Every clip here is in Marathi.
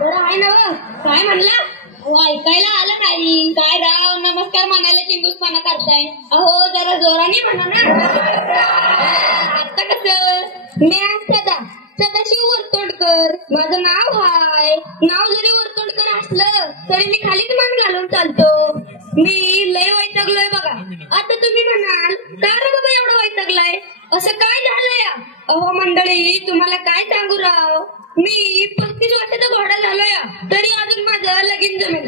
बरं आहे ना व काय म्हणला ऐकायला आलं नाही काय राव नमस्कार म्हणायला चिंगूसपणा करताय अहो जरा जोराने म्हणा ना आता कसं मी सदा सदाशिव वर्तोडकर माझं नाव हाय नाव जरी वर्तोडकर असलं तरी मी खालीच मान घालून चालतो मी लय वैतागलोय बघा आता तुम्ही म्हणाल का रे बाबा एवढं वैतागलाय असं काय झालंय अहो मंडळी तुम्हाला काय सांगू राव मी 35 वर्षाचा घोडा झालोय तरी अजून माझं लगीन जमेल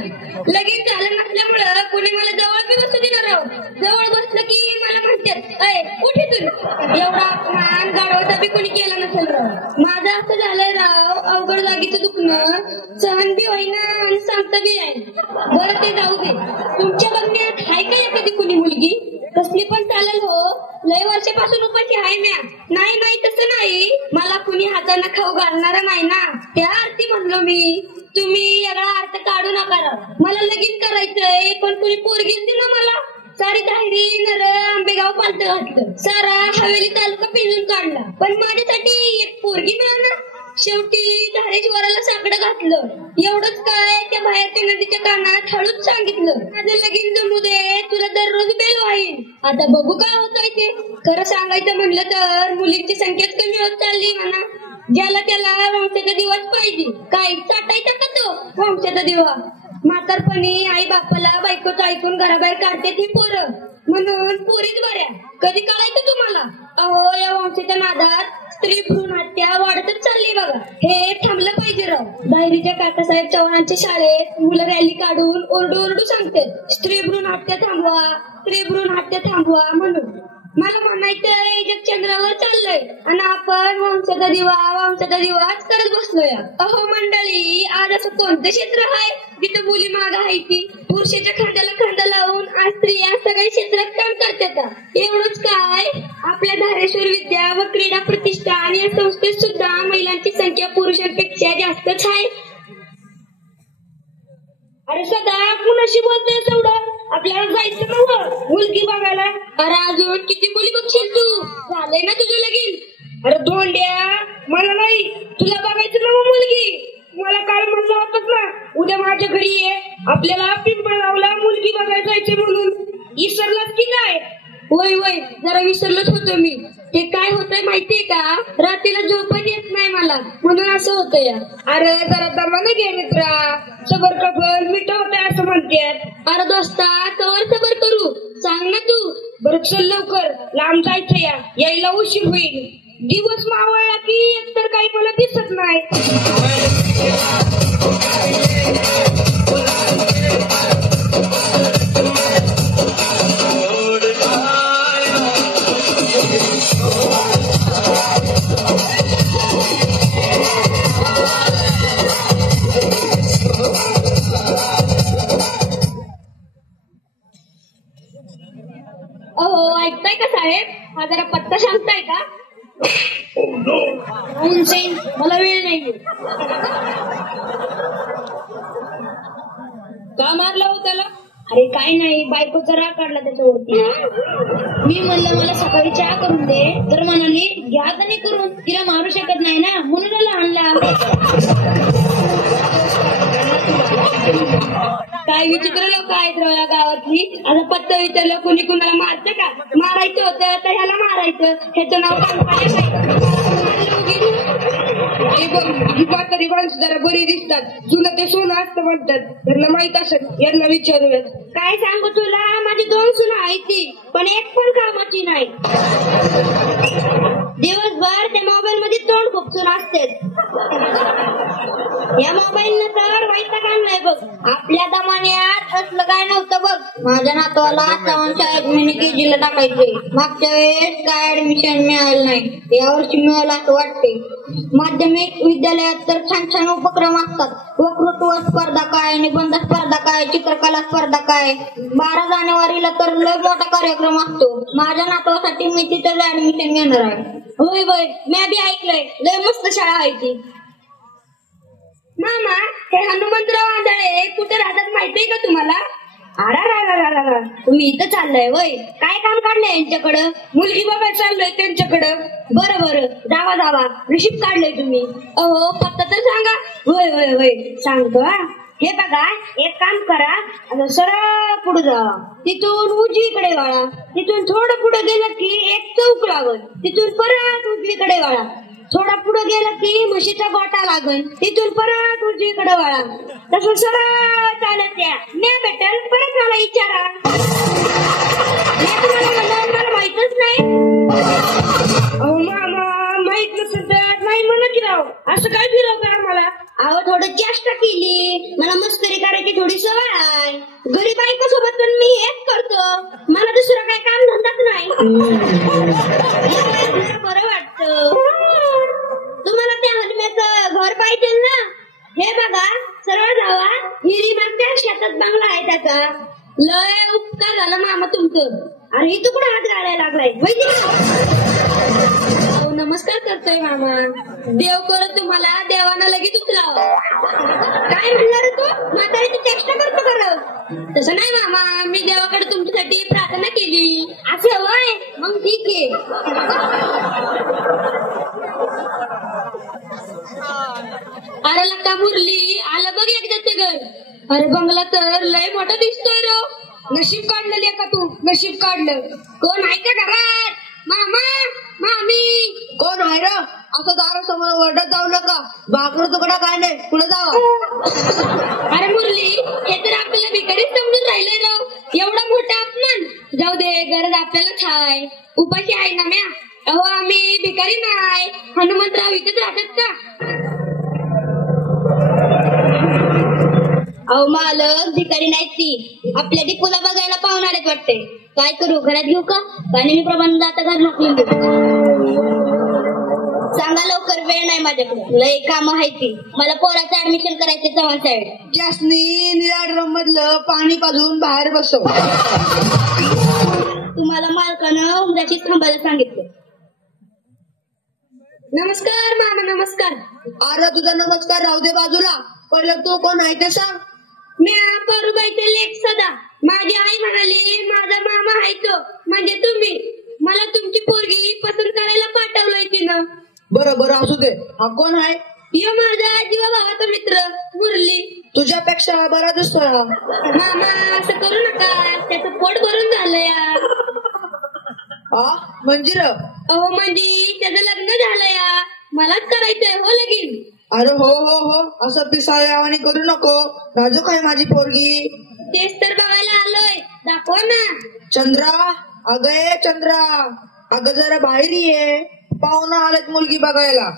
लगीन झालं नसल्यामुळं कुणी मला जवळ बी बसू दिलं राव जवळ बसलं की मला म्हणतात अय कुठे तुम्ही एवढा अपमान गाडवाचा बी कुणी केला नसेल राव माझं असं झालंय राव अवघड जागीचं दुखणं सहन बी होईना आणि सांगता बी आहे बरं ते जाऊ दे तुमच्या बघण्यात हाय का एखादी कुणी मुलगी कसली पण चालेल हो लय वर्षापासून उपाशी आहे म्या नाही तसं नाही मला कुणी हाताने खाऊ घालणार नाही ना त्या अर्थी म्हणलो मी तुम्ही वेगळा अर्थ काढू नका मला लगीन करायचंय पण कुणी पोरगी दिली ना मला सारी धायरी नर आंबेगाव पालत घातलं सारा हवेली तालुका पिंजून काढला पण माझ्यासाठी एक पोरगी मिळाला शेवटी धारेश्वराला साकडं घातलं एवढंच काय त्या बाहेरच्या नदीच्या कानात हळूच सांगितलं माझं लगीन जमू दे तुला दररोज बेल वाहीन आता बघू काय होतंय ते खरं सांगायचं म्हणलं तर मुलींची संख्याच कमी होत चालली म्हणा ज्याला त्याला वंशाचा दिवस पाहिजे काय चाटायचा का तो वंशाचा दिवा म्हातारपणी आई बापाला बायकोचं ऐकून घराबाहेर काढते ती पोरं म्हणून पोरीच बऱ्या कधी कळायचं तुम्हाला अहो या वंशाच्या नादात स्त्री भ्रूण हत्या वाढतच चालली बघा हे थांबलं पाहिजे राव दायरीच्या काकासाहेब चव्हाणांच्या शाळेत मुलं रॅली काढून ओरडू सांगते स्त्री भ्रूण हत्या थांबवा म्हणून मला म्हणायचंय जग चंद्रावर चाललंय आणि आपण वंशाचा दिवाच करत बसलोय अहो मंडळी आज असं कोणतं क्षेत्र आहे जिथं मुली माग आहे ती पुरुषाच्या खांद्याला खांदा लावून आज स्त्रिया सगळ्या क्षेत्रात काम करतात एवढंच काय आपल्या धारेश्वर विद्या व क्रीडा प्रतिष्ठान या संस्थेत सुद्धा महिलांची संख्या पुरुषांपेक्षा जास्तच आहे अरे सदा कुणाशी बोलतेस एवढं आपल्याला जायचं नव्हतं मुलगी बघायला अरे अजून किती मुली बघशील तू झालंय ना तुझं लगीन अरे धोंड्या मला नाही तुला बघायचं नवं मुलगी मला काल म्हणलं होतं ना उद्या माझ्या घरी ये आपल्याला पिंपळगावला मुलगी बघायला जायचे म्हणून विसरलाच की काय वय जरा विसरलंच होतो मी ते काय होतंय माहितीये का रात्रीला झोपच येत नाही मला म्हणून असं होतं या अरे जरा दमाने घे मित्रा सबर कबल मिठ होतंय असं म्हणतात अरे दोस्ता तवर सबर करू सांग ना तू बरं चल लवकर लांब जायचं यायला उशीर होईल दिवस मावळला की एकतर काही मला दिसत नाही अहो ऐकताय का साहेब हा जरा पत्ता सांगताय का मला वेळ नाही का मारला हो त्याला अरे काय नाही बायकोचा राग काढला त्याच्यावरती मी म्हणलं मला सकाळी चहा करून दे तर म्हणाली घ्या तर नाही करून तिला मारू शकत नाही ना म्हणून मला आणला काय विचित्र लोक आहेत या गावातली आता पत्ता विचारलं कुणी कुणाला मारतं का मारायचं होतं तर ह्याला मारायचं ह्याचं नाव तरी माणसं जरा बरी दिसतात जुनं ते सोनं असतं म्हणतात त्यांना माहित असेल यांना विचारूयात काय सांगू तुला माझी 2 सुना आहेत ती पण एक पण कामाची नाही दिवसभर त्या मोबाईल मध्ये तोंड खुपसून असते या मोबाईल न तर वैताग आणलाय बघ आपल्या दमान्यात असलं काय नव्हतं बघ माझ्या नातवाला 7 केजीला टाकायचे मागच्या वेळेस काय ऍडमिशन मिळालं नाही यावर्षी मिळालं असं वाटते माध्यमिक विद्यालयात तर छान उपक्रम असतात वक्तृत्व स्पर्धा काय निबंध स्पर्धा काय चित्रकला स्पर्धा काय 12 जानेवारीला तर लय मोठा कार्यक्रम असतो माझ्या नातवासाठी मी तिथं ऍडमिशन घेणार आहे होय मी बी ऐकलंय लय मस्त शाळा आहे ती मामा हे हनुमंतराव आंधळे कुठे राहतात माहितीये का तुम्हाला अरा तुम्ही इथं चाललंय वय काय काम काढलंय यांच्याकडं मुलगी बघायला चाललोय त्यांच्याकडं बरं जावा जावा रिसिप्ट काढलंय तुम्ही अहो पत्ता तर सांगा होय सांगतो हा हे बघा एक काम करा आता सरळ पुढे जा तिथून उजवीकडे वळा तिथून थोडं पुढे गेलं की एक चौक लागल तिथून परत उजवीकडे वळा थोडा पुढे गेलं की म्हशीचा गोटा लागल तिथून परत उजवीकडे वळा तसं सरळ चालत या नाही भेटेल परत मला विचारा मला माहितच नाही माहित नसेल तर नाही म्हणत राव असं काय फिरवता आम्हाला अहो थोडं चेष्टा केली मला मस्करी करायची थोडी सवय आहे घरी बायकोसोबत पण मी हेच करतो मला दुसरं काय काम धंदाच नाही बरं वाटतं तुम्हाला त्या हलम्याचं घर पाहिजे ना हे बघा सरळ जावा हिरी मागच्या शेतात बंगला आहे त्याचा लय उपकार झाला मामा तुमचं अरे तू कुठे हात घालायला लागलाय नमस्कार करतोय मामा देव करत तुम्हाला देवाना लगेच उचलावं काय म्हणणार तू म्हातारीची चेष्टा करतो खरं तसं नाही मामा मी देवाकडे तुमच्यासाठी प्रार्थना केली असं होय मग ठीक आहे अरे लका मुरली आलं बघ एकदा ते घर अरे बंगला तर लय मोठा दिसतोय रो नशीब काढलं का तू नशीब काढलं कोण आहे का घरात मामा मामी कोण आहे रे असं दारासमोर वरडत जाऊ नका भाकरं तुकडा काय नाही पुढे जावा अरे मुरली हे तर आपल्याला भिकारीच समजून राहिले राव एवढा मोठा अपमान जाऊ दे गरज आपल्यालाच हाय उपाशी आहे ना म्या अहो आम्ही भिकारी नाही हनुमंतराव इथेच राहतात का अहो मालक भिकारी नाहीत ती आपल्या टिपूला बघायला पाहुणारेच वाटते काय करू घरात घेऊ का आणि मी प्रबंध आता घर ढकलून देऊ सांगा लवकर वेळ नाही माझ्याकडे लय काम आहे ती मला पोराचं ऍडमिशन करायचे चव्हाण साहेब जास्नी निळ्या ड्रम मधलं पाणी पाजून बाहेर बसव तुम्हाला मालकानं उमऱ्याची थांबायला सांगितलं नमस्कार मामा नमस्कार अरे तुझा नमस्कार राहू दे बाजूला पहिलं तू कोण आहे ते सांग मी परूबाईचे लेख सदा माझी आई म्हणाली माझा मामा आहे तो म्हणजे तुम्ही मला तुमची पोरगी पसंत करायला पाठवलंय तिनं बरं असू दे हा कोण आहे यो माझा जीवा भावाचा मित्र मुरली तुझ्यापेक्षा बरा दिसतोय मामा असं करू नका त्याचं पोट भरून झालंय म्हणजे अहो म्हणजे त्याचं लग्न झालंय मलाच करायचंय हो लगीन अरे हो असं पिसाळ्यावानी करू नको नाजूक आहे माझी पोरगी तेच तर बघायला आलोय दाखवा ना चंद्रा अगं चंद्रा अगं जरा बाहेर ये पाहुणा आलेत मुलगी बघायला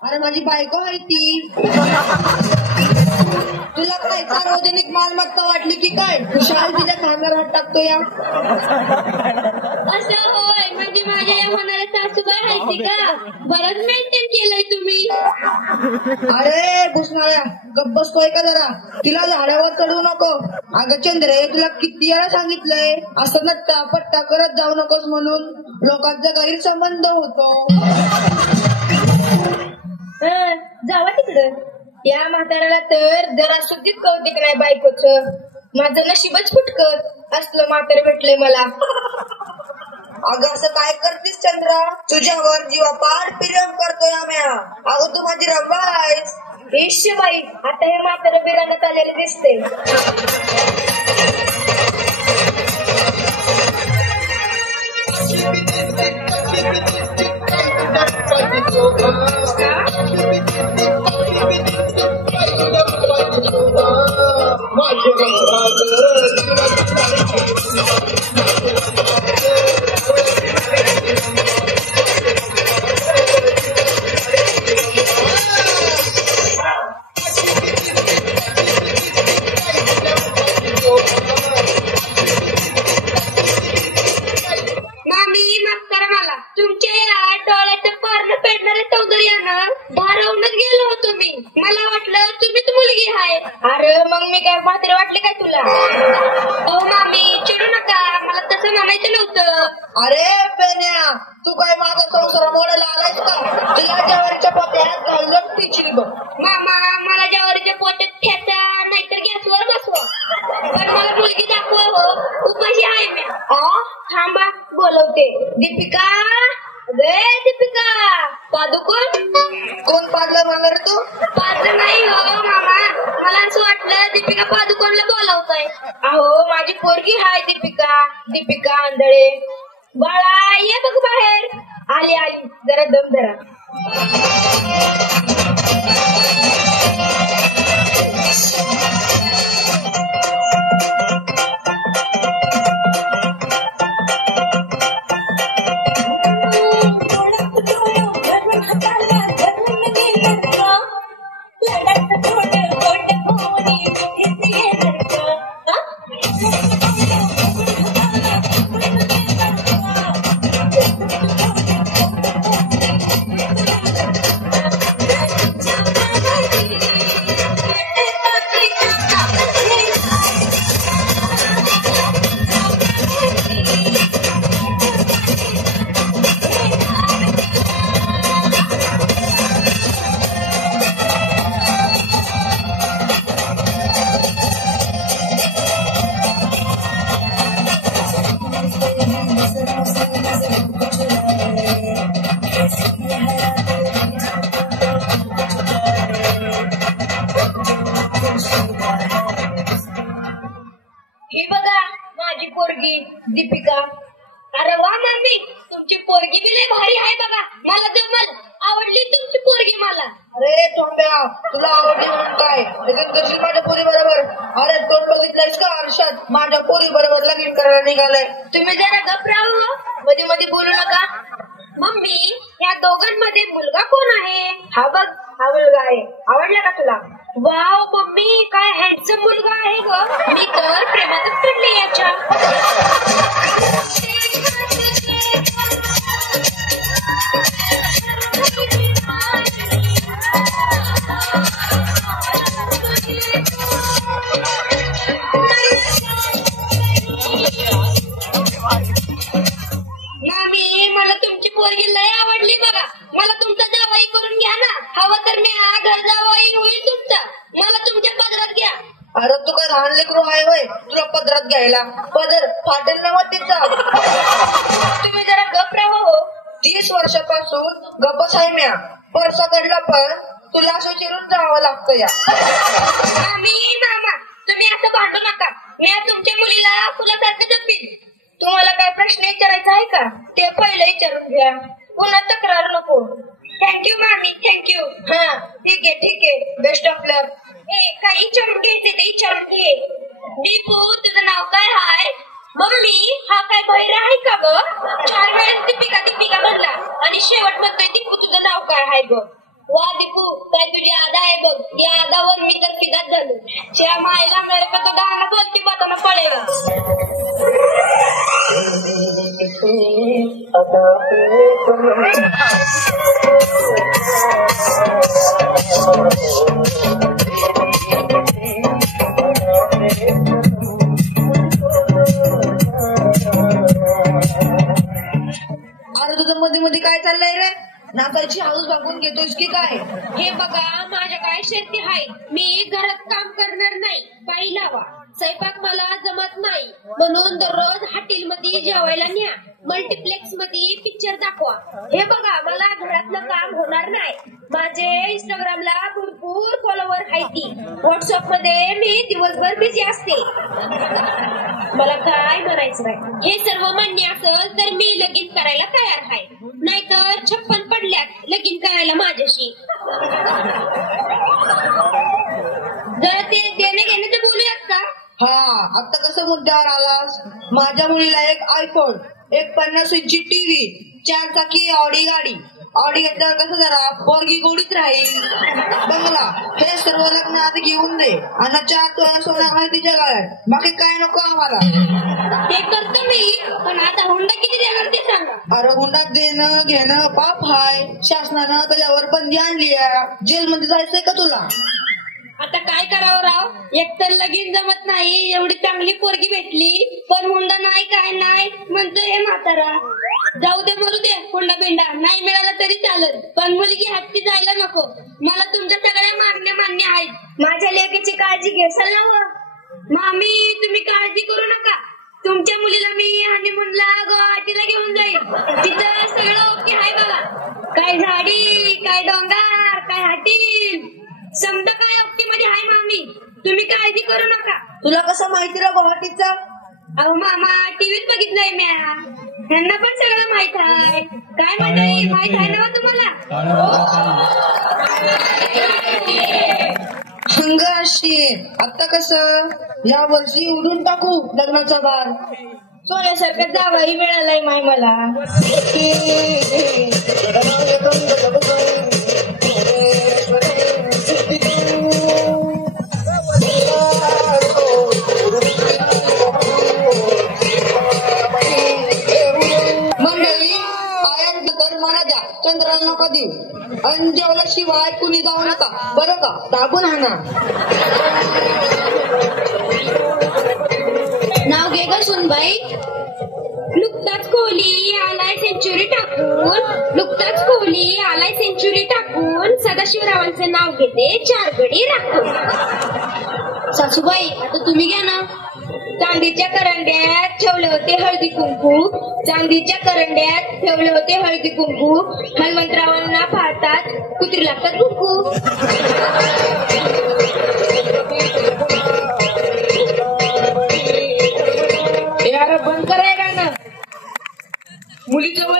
अरे माझी बायको आहे ती तुला काय सार्वजनिक मालमत्ता वाटली की काय खुशाल तिच्या खांद्यावर हात टाकतो या असं होय म्हणजे माझ्या या होणाऱ्या सासूबाई आहे का बरंच मेंटेन केलंय तुम्ही अरे भुसनाळ्या गप्प बसतोय का जरा तिला झाडावर चढू नको अगं चंद्रे तुला किती वेळा सांगितलंय असं नट्टा पट्टा करत जाऊ नकोस म्हणून लोकांचा गैरसंबंध होतो जावा तिकडं या म्हाताऱ्याला तर जरा सुद्धा कौतिक नाही बायकोचं माझं नशीबच फुटकत असलं म्हातारे भेटलंय मला अगं असं काय करतेस चंद्रा तुझ्यावर जीवापाड प्रेम करतोय आम्या. अगं तू माझी रब्बा आहेस. बाई आता हे म्हातारं बिरांगात आलेले दिसते. मामी माफ करा मला. तुमच्या या डोळ्याचं पारणं पेडणारे सौंदर्यानं भारावूनच गेलो होतो मी. मला वाटलं तुम्हीच मुलगी आहे. अरे मग मी काय म्हातारी वाटली काय तुला? हो मामी चिडू नका, मला तसं म्हणायचं नव्हतं. अरे पेन्या, तू काय माझा संसार मोडायला आलायस का? तुला ज्वारीच्या पोत्यात घालून पिचली बघ. मामा मला ज्वारीच्या पोटात ठेचा नाहीतर गॅसवर बसवा, पण मला मुलगी दाखवा हो. उपाशी आहे मी. थांबा बोलवते. दीपिका, गे दीपिका. पादुकोण? कोण पाडलं म्हणणार तू? पात्र नाही हो मामा, मला असं वाटलं दीपिका पादुकोणला बोलवताय. अहो माझी पोरगी हाय दीपिका. दीपिका आंधळे. बाळा ये बघ बाहेर. आली आली, जरा दम धरा. ही बघा माझी पोरगी दीपिका. अरे वा मम्मी, तुमची पोरगी बी लय भारी आहे बघा. मला जमल, आवडली तुमची पोरगी मला. अरे तोंड्या, तुला आवडली म्हणून काय लगीन करशील माझ्या पोरी बरोबर? अरे तोंड बघितलंयस का आरशात? माझ्या पोरी बरोबर लगीन करायला निघालंय. तुम्ही जरा गप राहू, मध्ये मध्ये बोलू नका. मम्मी या दोघांमध्ये मुलगा कोण आहे? हा बघ, हा मुलगा आहे. आवडला का तुला? वाव मम्मी, काय हँडसम मुलगा आहे ग. मी तर प्रेमातच पडले याच्या. मामी मला तुमची पोरगी लय आवडली बघा. मला तुमचा जावई करून घ्या ना. हवं तर मी हा घर जावई होईल तुमचा. मला तुमच्या पदरात घ्या. अरे तू काय लहान लेकरू आहे होय तुला पदरात घ्यायला? पदर फाटेल ना मग तिचा. तुम्ही जरा गप राहा हो. 30 वर्षापासून गप्पच आहे म्या. परसाकडला पण तुला असं चिरून जावं लागतं या. मामी मामा तुम्ही असं भांडू नका. मी आज तुमच्या मुलीला फुलासारखं जपीन. तुम्हाला काय प्रश्न विचारायचा आहे का? ते पहिले विचारून घ्या. पुन्हा तक्रार नको. थँक्यू मामी, थँक्यू. हा ठीक आहे ठीक आहे. बेस्ट ऑफ लक. काही विचारून घ्यायचे ते विचारून घे. दीपू तुझं नाव काय आहे? मम्मी हा काय बहिरा आहे का ग? 4 वेळेस दीपिका दीपिका म्हणला आणि शेवट म्हणतोय दीपू तुझं नाव काय आहे ग? वा दीपू काय तुझी आदा आहे बघ. या आदावर मी तर फिदाच झालो. त्या मायला अमेरिका तो गाणं बोलती बताना पडेगा. अरे तुझं मध्ये मध्ये काय चाललंय रे? नाचायची हाऊस बघून घेतोयस की काय? हे बघा माझ्या काय शर्ती आहे. मी घरात काम करणार नाही. बाई लावा. स्वयंपाक मला जमत नाही म्हणून दररोज हॉटेलमध्ये जेवायला न्या, मल्टिप्लेक्स मध्ये पिक्चर दाखवा. हे बघा मला घरातलं काम होणार नाही. माझे इंस्टाग्रामला भरपूर फॉलोवर आहेत. व्हॉट्सअप मध्ये मी दिवसभर बिझी असते. मला काय म्हणायचं नाही. हे सर्व मान्य असेल तर मी लगीन करायला तयार आहे, नाहीतर 56 पडल्यात लगीन करायला माझ्याशी. जरा ते देणे घेण्याचं बोलूयात का? हा, आता कसं मुद्द्यावर आलास? माझ्या मुलीला एक आयफोन, एक 50 इंची टीव्ही, 4 चाकी ऑडी गाडी. ऑडी घेतल्यावर कसं जरा पोरगी गोडीत राहील. बंगला हे सर्व लग्न आधी घेऊन दे आणि 4 तोळा सोनं घाल तिच्या गळ्यात. बाकी काय नको आम्हाला. ते करतो मी, पण आता हुंडा किती देणार ते सांगा. अरे हुंडा देणं घेणं पाप हाय. शासनानं त्याच्यावर बंदी आणली आहे. जेलमध्ये जायचंय का तुला? आता काय करावं राव, एकतर लगीन जमत नाही, एवढी चांगली पोरगी भेटली पण हुंडा नाही काय नाही म्हणतो हे म्हातारा. जाऊ दे मरू दे, हुंडा बिंडा नाही मिळाला तरी चालत, पण मुलगी हत्ती जायला नको. मला तुमच्या सगळ्या मागण्या मान्य आहेत. माझ्या लेकीची काळजी घेसाल ना व? मामी तुम्ही काळजी करू नका, तुमच्या मुलीला मी हनीमूनला गुवाहाटीला घेऊन जाईल. तिथं सगळं ओके आहे बघा. काय झाडी, काय डोंगर, काय हॉटेल, समजा काय ओके मध्ये आहे मामी, तुम्ही काळजी करू नका. तुला कसं माहिती रा गुवाहाटीचा? अहो मामा टीव्हीत बघितलंय म्या, त्यांना पण सगळं माहित आहे. काय मंडळी माहित आहे ना तुम्हाला? हंगाशी आता कसं या वर्षी उडून टाकू लग्नाचा बार. सोन्यासारखं जावंही मिळालंय माय मला. मंडळी आयात तर मला द्या, चंद्राला नका देऊ. आणि जेवल्याशिवाय कुणी जाऊ नका बरं का, दाबून हाना. नाव घे ग सुनबाई. नुकताच कोहली आलाय सेंचुरी टाकून, नुकताच कोहली आलाय सेंचुरी टाकून, सदाशिवरावांचं नाव घेते 4 गडी राखून. सासूबाई आता तुम्ही घ्या ना. चांदीच्या करंड्यात ठेवले होते हळदी कुंकू, चांदीच्या करंड्यात ठेवले होते हळदी कुंकू, हनुमंतरावांना पाहतात कुत्री लागतात कुंकू. यार बंद कराय गाणं. मुलीचं